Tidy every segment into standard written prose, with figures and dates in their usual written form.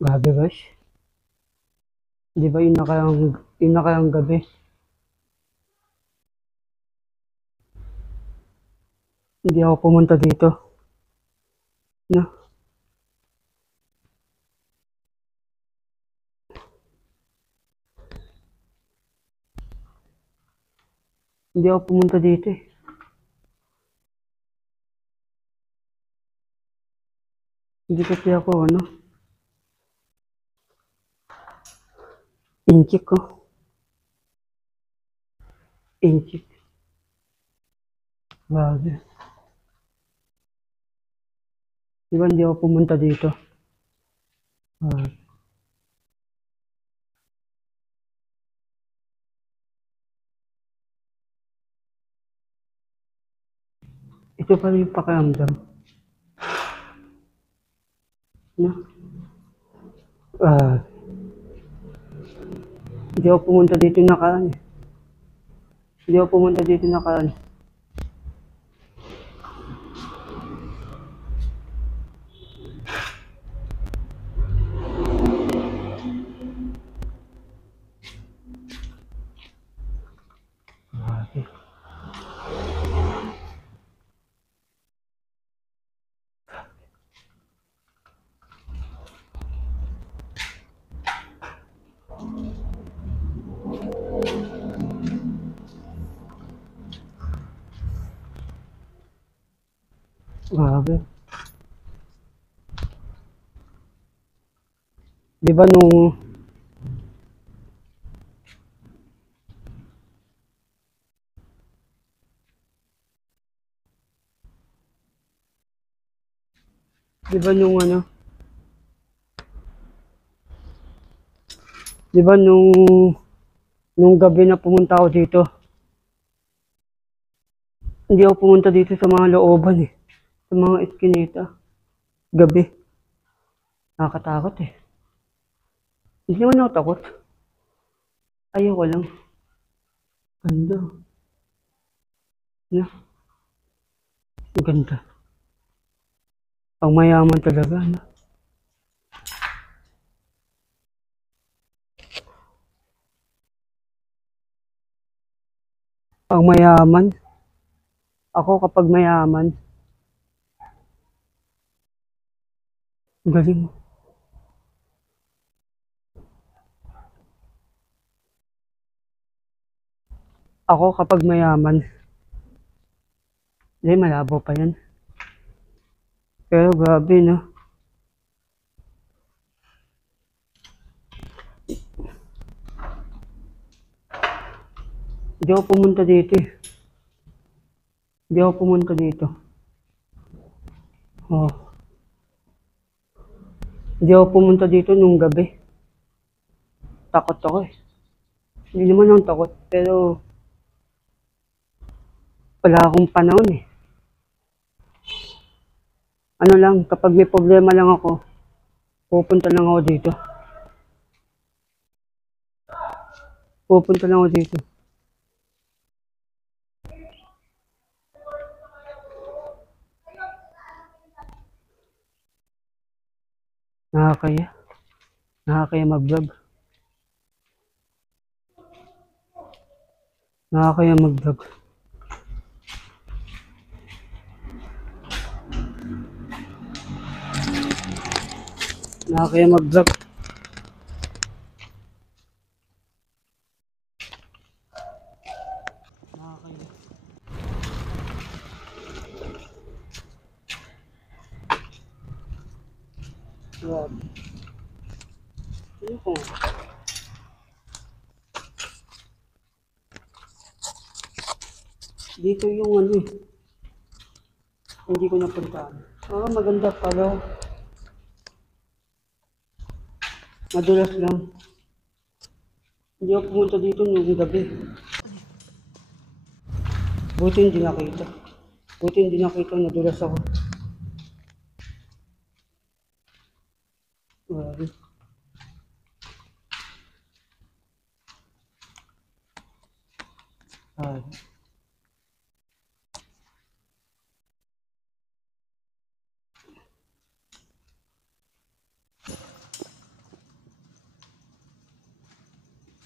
Grabe guys, 'di ba yung nakaraang gabi, hindi ako pumunta dito, 'no? Hindi ako pumunta dito, eh. Hindi kasi ako ano, inchik ko, inchik, grabe. 'Di ba hindi ako pumunta dito? Ah, ito pala yung pakiramdam, 'no? Ah, hindi ako pumunta dito nakaraan, eh. Hindi ako pumunta dito nakaraan. Grabe, grabe. 'Di ba nung 'di ba nung ano, 'di ba nung gabi na pumunta ako dito, hindi ako pumunta dito sa mga looban, eh, sa mga eskinita, gabi. Nakakatakot, eh. Hindi naman ako takot, ayoko lang. Ganda, 'no? Ang ganda. Pang mayaman talaga, 'no? Pang mayaman. Ako kapag mayaman, ang galing. Ako kapag mayaman, hindi malabo pa yan. Pero grabe, 'no? Hindi ako pumunta dito, eh. Hindi ako pumunta dito. Oh, hindi ako pumunta dito nung gabi. Takot ako, eh. Hindi naman ako takot, pero wala akong panahon, eh. Ano lang, kapag may problema lang ako, pupunta lang ako dito. Pupunta lang ako dito. Nakakaya. Nakakaya mag-vlog. Nakakaya mag-vlog. Nakakaya mag-vlog. Nakakaya. Grabe. Ano ko? Dito yung ano, eh. Hindi ko napuntahan. Ah, maganda pala. Madulas lang. Hindi ako pumunta dito nung gabi. Buti hindi nakita. Buti hindi nakita, nadulas ako. Grabe. Ah,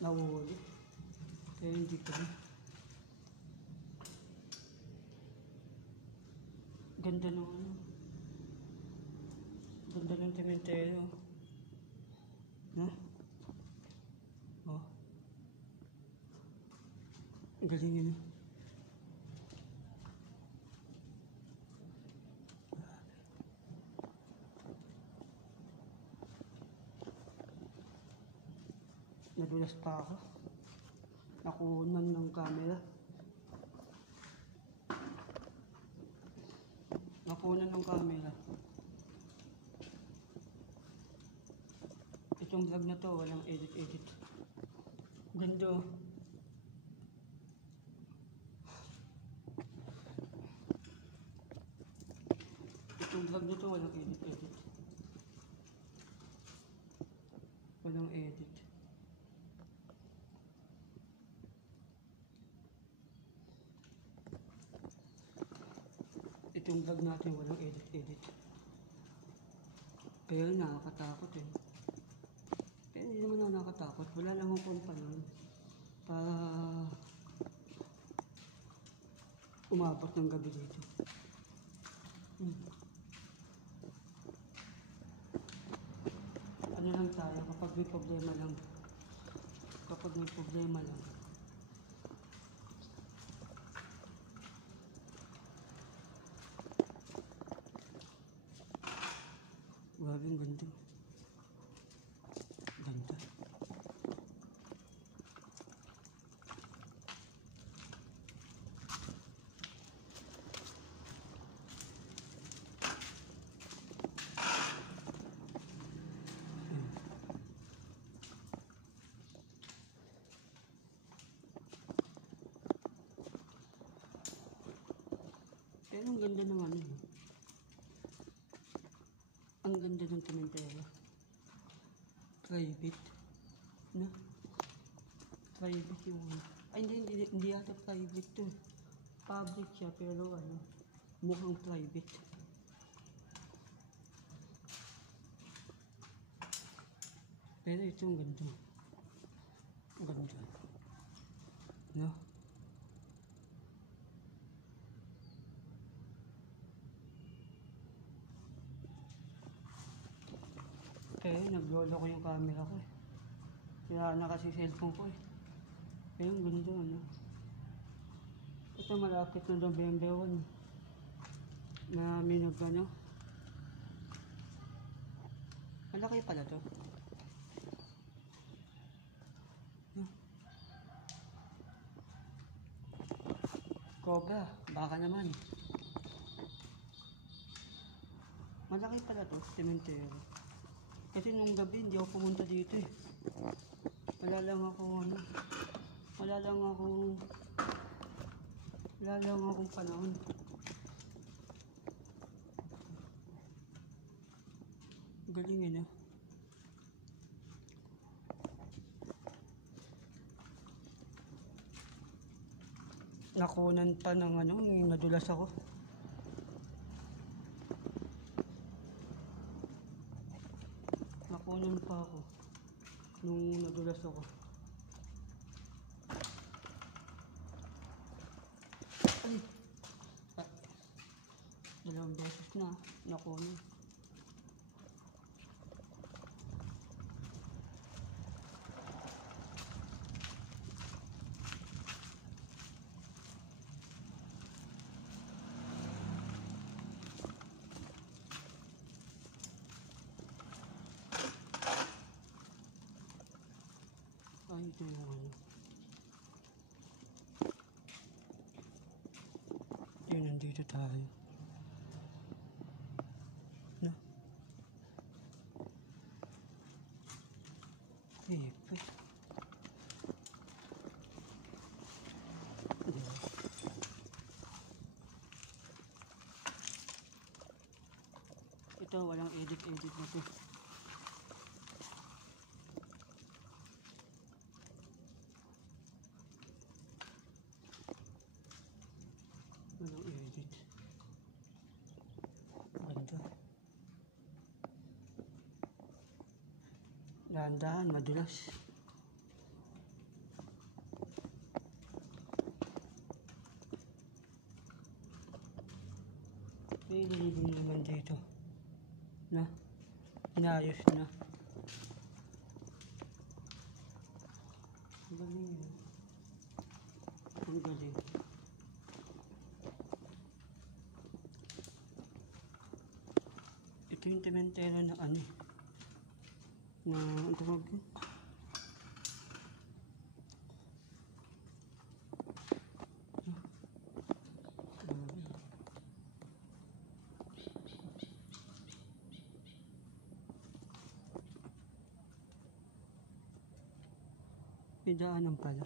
Nahuli. Kaya hindi ko rin. Ganda ng ano. Ganda ng Cementerio. No? Oh. Galing yun. Nadulas pa ako. Nakunan ng camera. Nakunan ng camera. Itong vlog na to, walang edit-edit. Ganda. Itong vlog na to, walang edit-edit. Walang edit. Itong vlog natin, walang edit-edit. Pero nakakatakot eh. Pero hindi naman ako nakatakot. Wala lang akong panon para umabot ng gabi dito. Ano lang tayo kapag may problema lang. Kapag may problema lang. Grabe ang ganda. Ganda. Pero ang ganda ng ano. Ang ganda ng Cementerio. Private. No? Private yung ano. Ay, hindi yata private to. Public siya, pero ano, mukhang private. Pero ito ang ganda. Ang ganda. No? Kaya naglolo ko yung camera ko eh. Kaya na kasi cellphone ko eh. Kaya ang ganda ano. Ito malapit na November 1 na may ano. Malaki pala to. Cobra, baka naman. Malaki pala to, Cementerio. Kasi nung gabi hindi ako pumunta dito eh. Wala lang akong panahon. Galing eh no? Nakunan pa ng ano, nadulas ako. Nakunan pa ako nung nadulas ako. Ay! Dalawang beses na nakunan. Ay, ito yung ano. Yun, nandito tayo. No? Ipit. Ito, walang edit-edit na to. Walang edit. Ganda. Dahan-dahan, madulas. na. Inayos na. Ang galing yun. Ang galing. Ito yung sementero na ano eh. Na ang tawag yun. May daanan pala.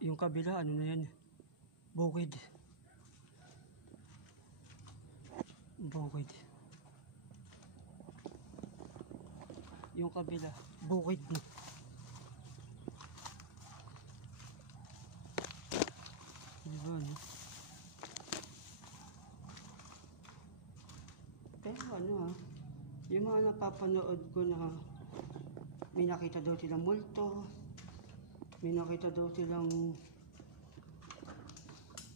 Yung kabila, ano na yan? Bukid. Bukid. Yung kabila, bukid na. Diba, no? Pero ano yung mga napapanood ko na may nakita daw silang multo, may nakita daw silang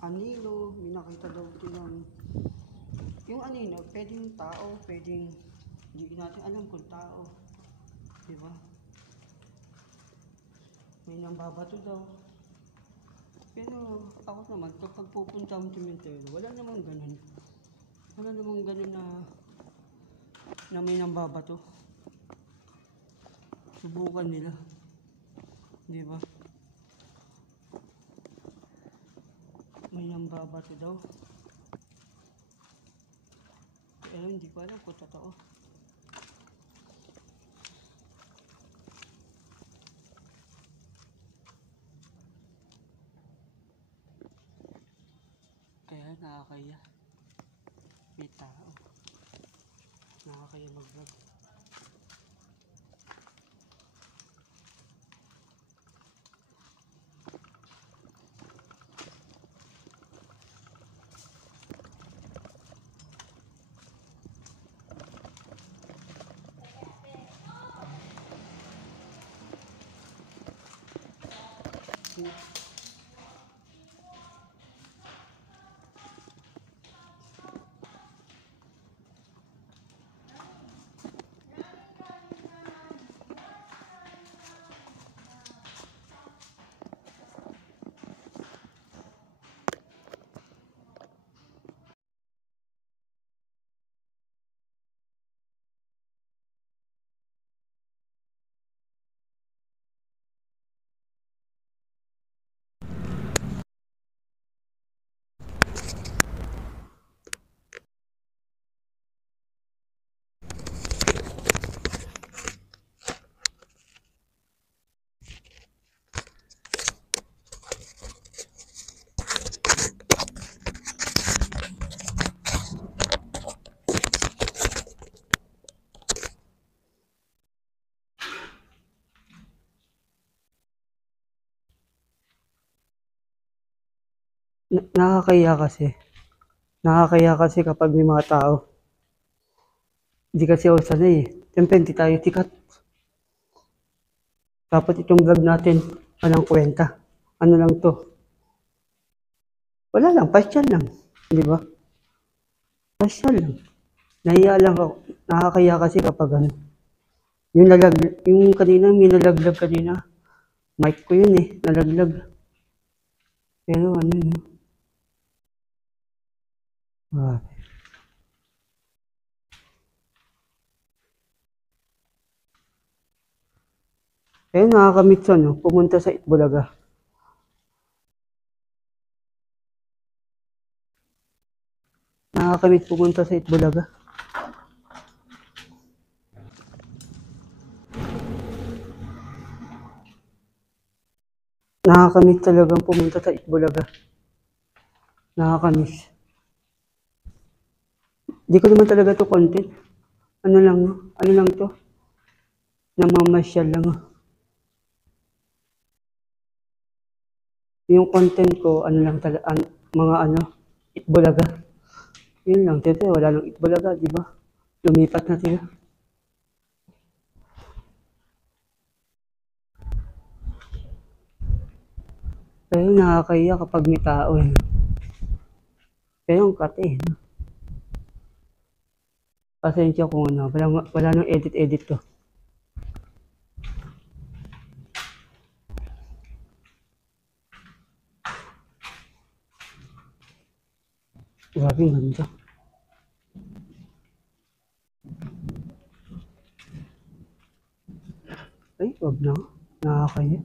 anino, may nakita daw silang yung anino, pwedeng tao, pwedeng hindi natin alam kung tao, diba? May nambabato daw. Pero ako naman, kapag pupunta akong sementeryo, wala namang ganun. Wala namang ganun na may nambabato. Subukan nila. Diba? May nambabato daw. Pero hindi ko alam kung totoo. Kaya nakakaya. May tao. Nakakaya mag-vlog. Nakakaya kasi. Nakakaya kasi kapag may mga tao. Hindi kasi ako sanay eh. Siyempre hindi tayo sikat. Dapat itong vlog natin, walang kwenta. Ano lang to? Wala lang, pasyal lang. Di ba? Pasyal lang. Nahiya lang ako. Nakakaya kasi kapag ano. Yung kanina, may nalaglag kanina. Mic ko yun eh, nalaglag. Pero ano yun. Ah. Kaya nakakamit sa ano, pumunta sa Itbulaga. Nakakamit pumunta sa Itbulaga. Nakakamit talagang pumunta sa Itbulaga. Nakakamiss. Di ko naman talaga to content. Ano lang to? Namamasyal lang. Yung content ko, ano lang talaga, mga ano, Itbulaga. Yun lang, siyempre wala nang Itbulaga, di ba? Lumipat na sila. Pero nakakahiya kapag may tao eh. Pero yung cut eh. Pasensya kung ano, wala nang edit-edit to. Grabe, ang ganda. Ay, wag na. Nakakahiya.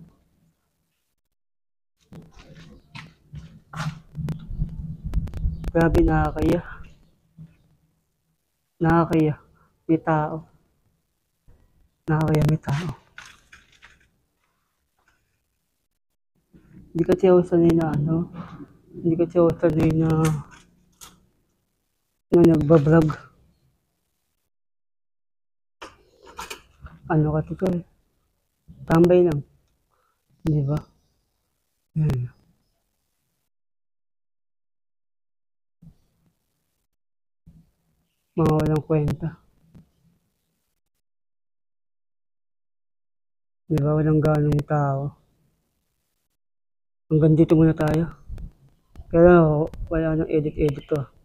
Grabe, nakakahiya. Nakakahiya. May tao. Nakakahiya, may tao. Hindi kasi ako sanay na ano. Hindi kasi ako sanay na nagbablog. Ano kasi to eh. Tambay lang. Di ba? Hmm. Mga walang kwenta. Di ba? Walang ganong tao. Hanggang dito muna tayo. Pero wala nang edit-edit to.